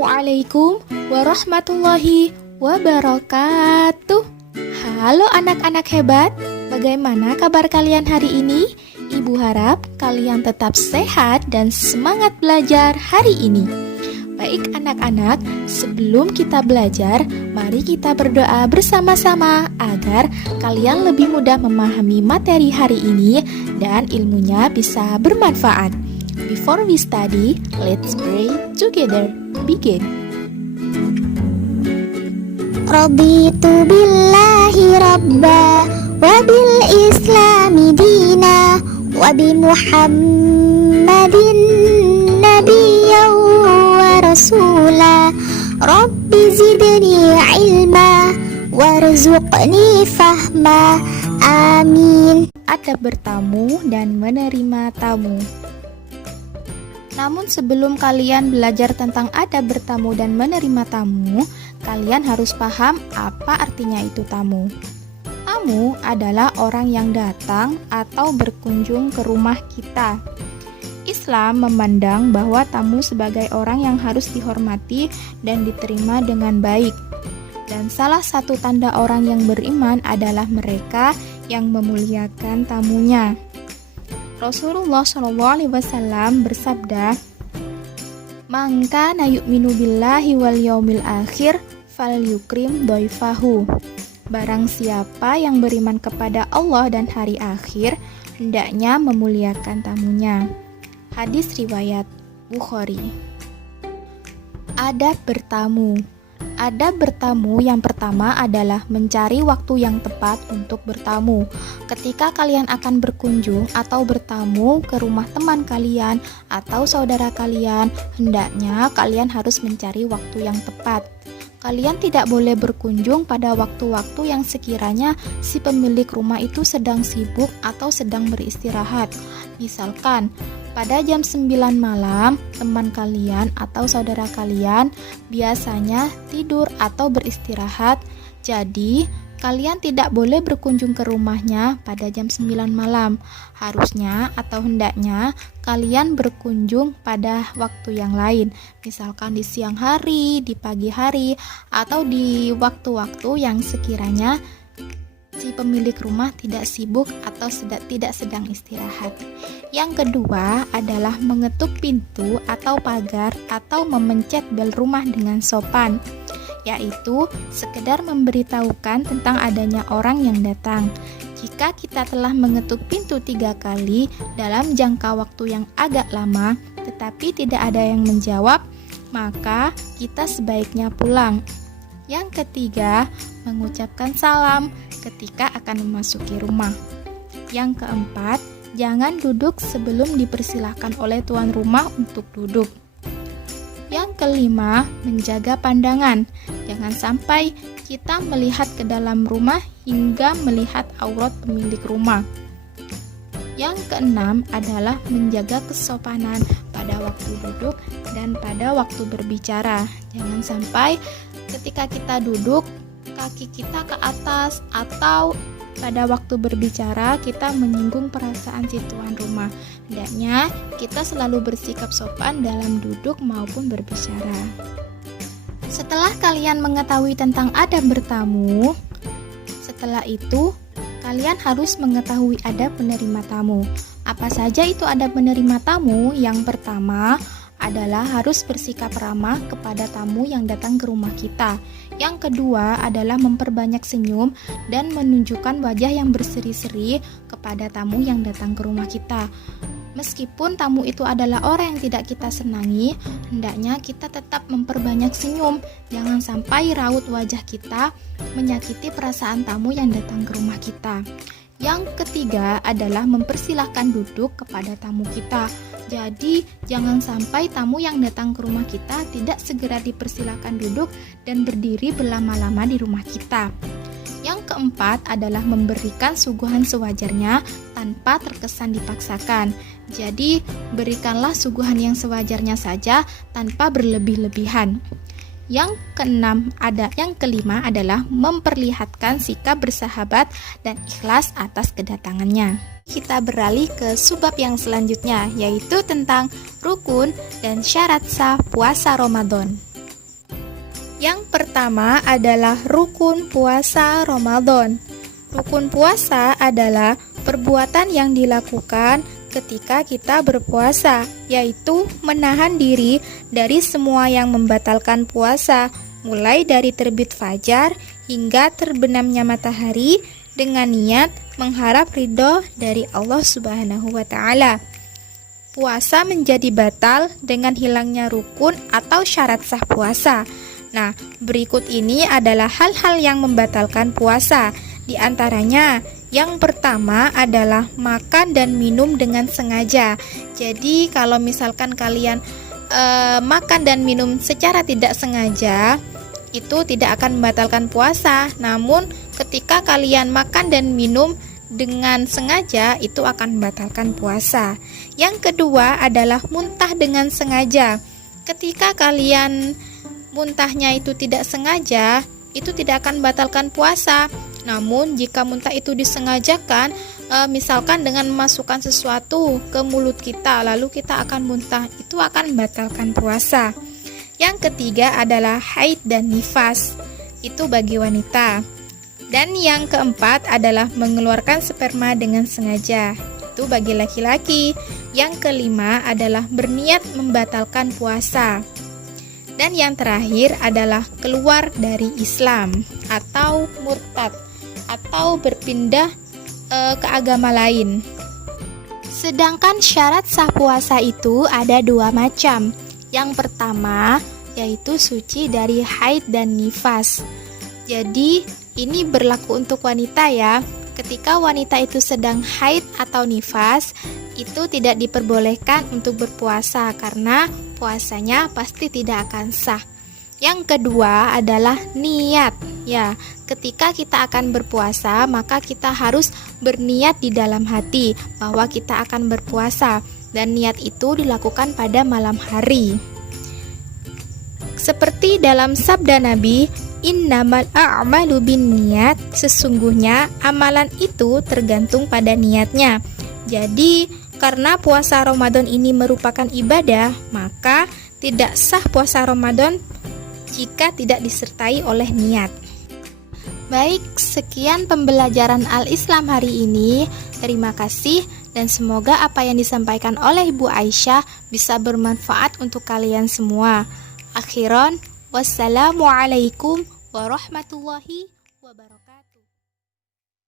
Assalamualaikum warahmatullahi wabarakatuh. Halo anak-anak hebat, bagaimana kabar kalian hari ini? Ibu harap kalian tetap sehat dan semangat belajar hari ini. Baik anak-anak, sebelum kita belajar, mari kita berdoa bersama-sama agar kalian lebih mudah memahami materi hari ini dan ilmunya bisa bermanfaat. Before we study, let's pray together. Begin. Raditu billahi rabba wa bil islami dina wa bi muhammadin nabiyyan wa rasula rabbi zidni ilma warzuqni fahma amin. Adab bertamu dan menerima tamu. Namun sebelum kalian belajar tentang adab bertamu dan menerima tamu, kalian harus paham apa artinya itu tamu. Tamu adalah orang yang datang atau berkunjung ke rumah kita. Islam memandang bahwa tamu sebagai orang yang harus dihormati dan diterima dengan baik. Dan salah satu tanda orang yang beriman adalah mereka yang memuliakan tamunya. Rasulullah SAW bersabda, "Man kana yu'minu billahi wal yaumil akhir falyukrim dhaifahu." Barang siapa yang beriman kepada Allah dan hari akhir, hendaknya memuliakan tamunya. Hadis riwayat Bukhari. Adab bertamu. Adab bertamu yang pertama adalah mencari waktu yang tepat untuk bertamu. Ketika kalian akan berkunjung atau bertamu ke rumah teman kalian atau saudara kalian, hendaknya kalian harus mencari waktu yang tepat. Kalian tidak boleh berkunjung pada waktu-waktu yang sekiranya si pemilik rumah itu sedang sibuk atau sedang beristirahat. Misalkan, pada jam 9 malam, teman kalian atau saudara kalian biasanya tidur atau beristirahat. Jadi, kalian tidak boleh berkunjung ke rumahnya pada jam 9 malam. Harusnya atau hendaknya kalian berkunjung pada waktu yang lain. Misalkan di siang hari, di pagi hari, atau di waktu-waktu yang sekiranya si pemilik rumah tidak sibuk atau tidak sedang istirahat. Yang kedua adalah mengetuk pintu atau pagar atau memencet bel rumah dengan sopan, yaitu sekedar memberitahukan tentang adanya orang yang datang. Jika kita telah mengetuk pintu 3 kali dalam jangka waktu yang agak lama, tetapi tidak ada yang menjawab, maka kita sebaiknya pulang. Yang ketiga, mengucapkan salam ketika akan memasuki rumah. Yang keempat, jangan duduk sebelum dipersilahkan oleh tuan rumah untuk duduk. Yang kelima, menjaga pandangan. Jangan sampai kita melihat ke dalam rumah hingga melihat aurat pemilik rumah. Yang keenam adalah menjaga kesopanan pada waktu duduk dan pada waktu berbicara. Jangan sampai ketika kita duduk, kaki kita ke atas atau pada waktu berbicara kita menyinggung perasaan si tuan rumah. Hendaknya kita selalu bersikap sopan dalam duduk maupun berbicara. Setelah kalian mengetahui tentang adab bertamu, setelah itu kalian harus mengetahui adab menerima tamu. Apa saja itu adab menerima tamu? Yang pertama adalah harus bersikap ramah kepada tamu yang datang ke rumah kita. Yang kedua adalah memperbanyak senyum dan menunjukkan wajah yang berseri-seri kepada tamu yang datang ke rumah kita. Meskipun tamu itu adalah orang yang tidak kita senangi, hendaknya kita tetap memperbanyak senyum. Jangan sampai raut wajah kita menyakiti perasaan tamu yang datang ke rumah kita. Yang ketiga adalah mempersilahkan duduk kepada tamu kita. Jadi, jangan sampai tamu yang datang ke rumah kita tidak segera dipersilahkan duduk dan berdiri berlama-lama di rumah kita. Yang keempat adalah memberikan suguhan sewajarnya tanpa terkesan dipaksakan. Jadi, berikanlah suguhan yang sewajarnya saja tanpa berlebih-lebihan. Yang kelima adalah memperlihatkan sikap bersahabat dan ikhlas atas kedatangannya. Kita beralih ke subbab yang selanjutnya, yaitu tentang rukun dan syarat sah puasa Ramadan. Yang pertama adalah rukun puasa Ramadan. Rukun puasa adalah perbuatan yang dilakukan ketika kita berpuasa, yaitu menahan diri dari semua yang membatalkan puasa, mulai dari terbit fajar hingga terbenamnya matahari dengan niat mengharap ridho dari Allah Subhanahu wa Ta'ala. Puasa menjadi batal dengan hilangnya rukun atau syarat sah puasa. Nah, berikut ini adalah hal-hal yang membatalkan puasa. Di antaranya, yang pertama adalah makan dan minum dengan sengaja. Jadi, kalau misalkan kalian makan dan minum secara tidak sengaja, itu tidak akan membatalkan puasa. Namun, ketika kalian makan dan minum dengan sengaja, itu akan membatalkan puasa. Yang kedua adalah muntah dengan sengaja. Ketika kalian muntahnya itu tidak sengaja, itu tidak akan membatalkan puasa. Namun jika muntah itu disengajakan, misalkan dengan memasukkan sesuatu ke mulut kita lalu kita akan muntah, itu akan membatalkan puasa. Yang ketiga adalah haid dan nifas, itu bagi wanita. Dan yang keempat adalah mengeluarkan sperma dengan sengaja, itu bagi laki-laki. Yang kelima adalah berniat membatalkan puasa. Dan yang terakhir adalah keluar dari Islam atau murtad atau berpindah ke agama lain. Sedangkan syarat sah puasa itu ada dua macam. Yang pertama yaitu suci dari haid dan nifas. Jadi ini berlaku untuk wanita ya. Ketika wanita itu sedang haid atau nifas, itu tidak diperbolehkan untuk berpuasa karena puasanya pasti tidak akan sah. Yang kedua adalah niat. Ya, ketika kita akan berpuasa, maka kita harus berniat di dalam hati bahwa kita akan berpuasa, dan niat itu dilakukan pada malam hari. Seperti dalam sabda Nabi, innamal a'malu binniyat, sesungguhnya amalan itu tergantung pada niatnya. Jadi, karena puasa Ramadan ini merupakan ibadah, maka tidak sah puasa Ramadan jika tidak disertai oleh niat. Baik, sekian pembelajaran Al-Islam hari ini. Terima kasih dan semoga apa yang disampaikan oleh Ibu Aisyah bisa bermanfaat untuk kalian semua. Akhiran, wassalamualaikum warahmatullahi wabarakatuh.